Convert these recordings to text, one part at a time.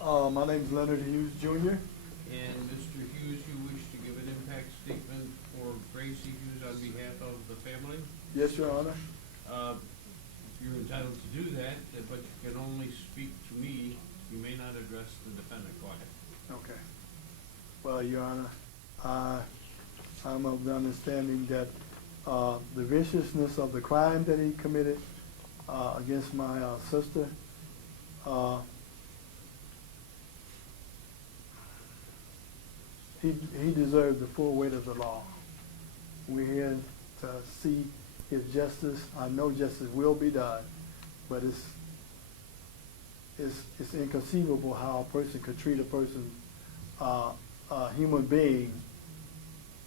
My name's Leonard Hughes Jr. And Mr. Hughes, you wish to give an impact statement for Gracie Hughes on behalf of the family? Yes, Your Honor. You're entitled to do that, but you can only speak to me. You may not address the defendant. Go ahead. Okay. Well, Your Honor, I'm of the understanding that the viciousness of the crime that he committed against my sister, he deserved the full weight of the law. We're here to see if justice, I know justice will be done, but it's inconceivable how a person could treat a person, a human being,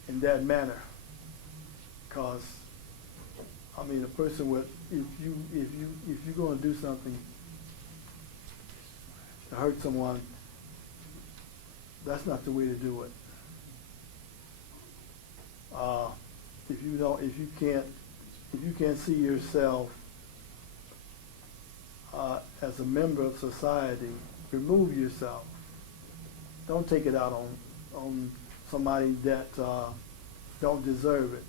in that manner. Because, I mean, a person would, if you're going to do something to hurt someone, that's not the way to do it. If you can't see yourself as a member of society, remove yourself. Don't take it out on somebody that don't deserve it.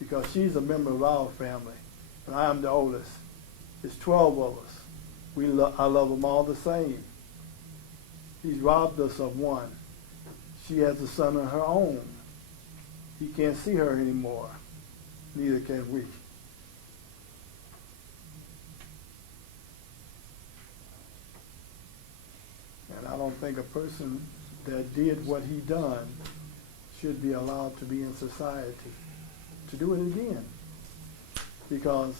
Because she's a member of our family, and I am the oldest. It's 12 of us. I love them all the same. He's robbed us of one. She has a son of her own. He can't see her anymore. Neither can we. And I don't think a person that did what he done should be allowed to be in society to do it again. Because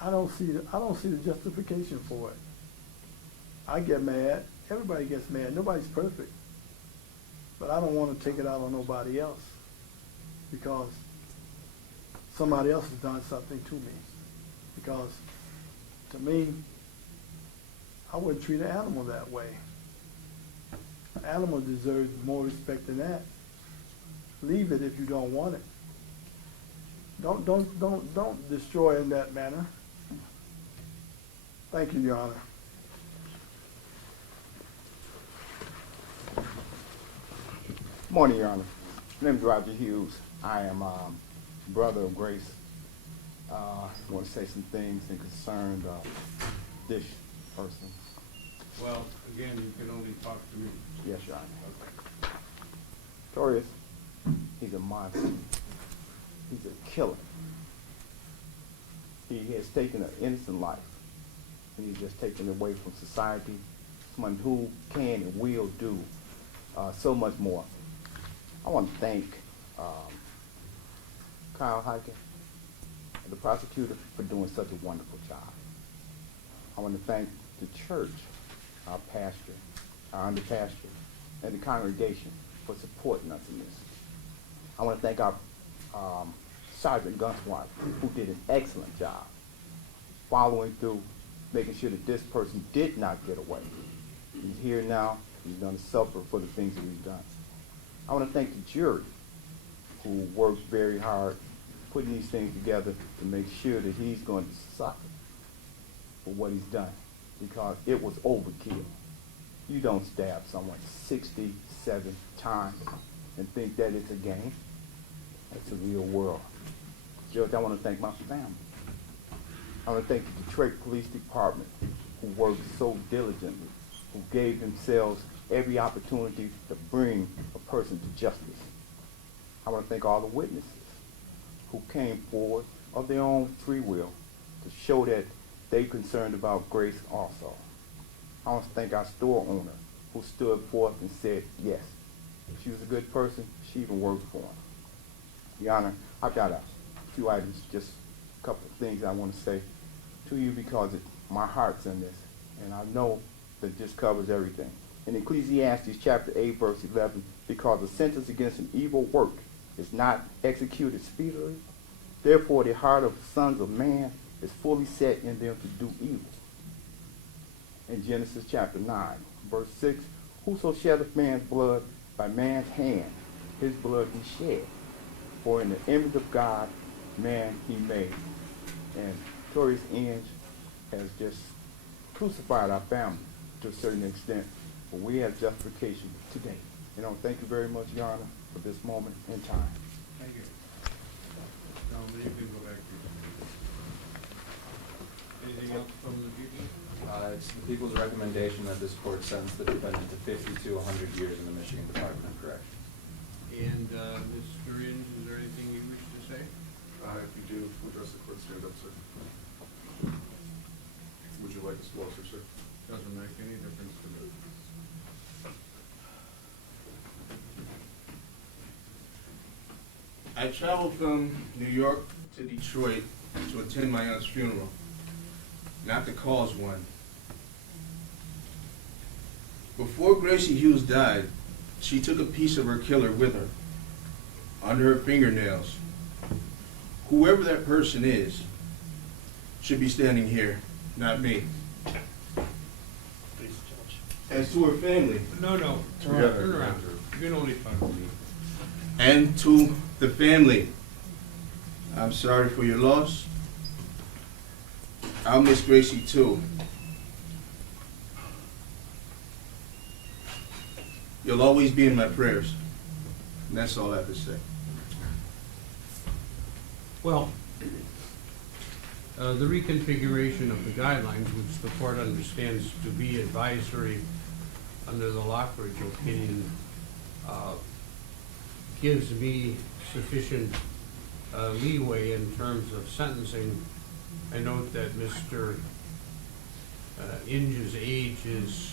I don't see the justification for it. I get mad. Everybody gets mad. Nobody's perfect. But I don't want to take it out on nobody else because somebody else has done something to me. Because to me, I wouldn't treat an animal that way. An animal deserves more respect than that. Leave it if you don't want it. Don't destroy in that manner. Thank you, Your Honor. Morning, Your Honor. My name is Roger Hughes. I am brother of Grace. I want to say some things in concern of this person. Well, again, you can only talk to me. Yes, Your Honor. Torius, he's a monster. He's a killer. He has taken an innocent life, and he's just taken it away from society. Someone who can and will do so much more. I want to thank Kyle Hiken, the prosecutor, for doing such a wonderful job. I want to thank the church, our pastor, our under-pastor, and the congregation for supporting us in this. I want to thank our Sergeant Gunswat, who did an excellent job following through, making sure that this person did not get away. He's here now. He's going to suffer for the things that he's done. I want to thank the jury, who works very hard putting these things together to make sure that he's going to suffer for what he's done, because it was overkill. You don't stab someone 67 times and think that it's a game. It's a real world. Judge, I want to thank my family. I want to thank the Detroit Police Department, who worked so diligently, who gave themselves every opportunity to bring a person to justice. I want to thank all the witnesses who came forward of their own free will to show that they're concerned about Grace also. I want to thank our store owner who stood forth and said, yes, she was a good person, she even worked for him. Your Honor, I've got a few items, just a couple of things I want to say to you because my heart's in this, and I know that this covers everything. In Ecclesiastes chapter 8, verse 11, because a sentence against an evil work is not executed speedily, therefore the heart of the sons of man is fully set in them to do evil. In Genesis chapter 9, verse 6, whoso sheddeth man's blood, by man's hand his blood be shed. For in the image of God, man he made. And Torius Inge has just crucified our family to a certain extent, but we have justification today. Thank you very much, Your Honor, for this moment in time. Thank you. Now, you can go back to anything else from the people? It's the people's recommendation that this court sentence the defendant to 50 to 100 years in the Michigan Department of Corrections. And, Mr. Inge, is there anything you wish to say? If you do address the court, stand up, sir. Would you like us to closer, sir? Doesn't make any difference to me. I traveled from New York to Detroit to attend my aunt's funeral, not to cause one. Before Gracie Hughes died, she took a piece of her killer with her, under her fingernails. Whoever that person is should be standing here, not me. As to her family, No, turn around. You can only talk to me. and to the family, I'm sorry for your loss. I'll miss Gracie too. You'll always be in my prayers. And that's all I have to say. Well, the reconfiguration of the guidelines, which the court understands to be advisory under the Lockridge opinion, gives me sufficient leeway in terms of sentencing. I note that Mr. Inge's age is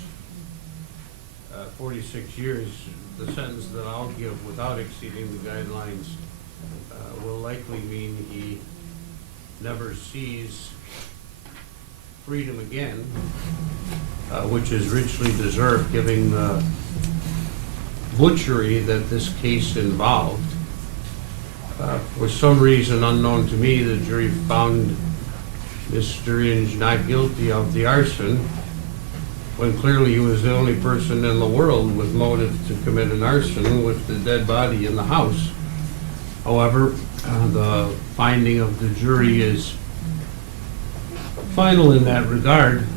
46 years. The sentence that I'll give without exceeding the guidelines will likely mean he never sees freedom again, which is richly deserved given the butchery that this case involved. For some reason unknown to me, the jury found Mr. Inge not guilty of the arson, when clearly he was the only person in the world with motive to commit an arson with the dead body in the house. However, the finding of the jury is final in that regard.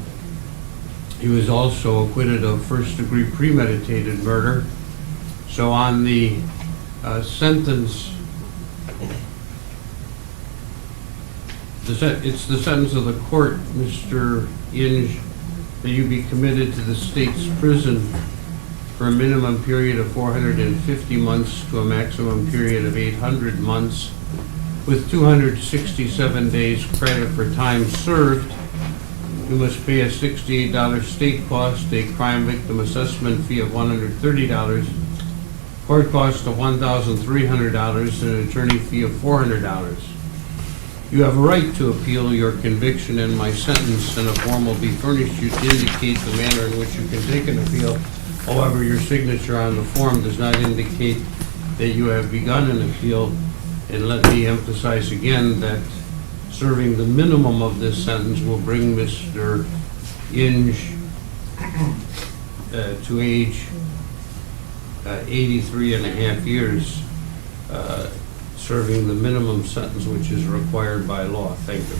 He was also acquitted of first-degree premeditated murder. So on the sentence, it's the sentence of the court, Mr. Inge, that you be committed to the state's prison for a minimum period of 450 months to a maximum period of 800 months, with 267 days credit for time served. You must pay a $68 state cost, a crime victim assessment fee of $130, court cost of $1,300, and an attorney fee of $400. You have a right to appeal your conviction, and my sentence and a form will be furnished you to indicate the manner in which you can take an appeal. However, your signature on the form does not indicate that you have begun an appeal. And let me emphasize again that serving the minimum of this sentence will bring Mr. Inge to age 83 and a half years, serving the minimum sentence which is required by law. Thank you.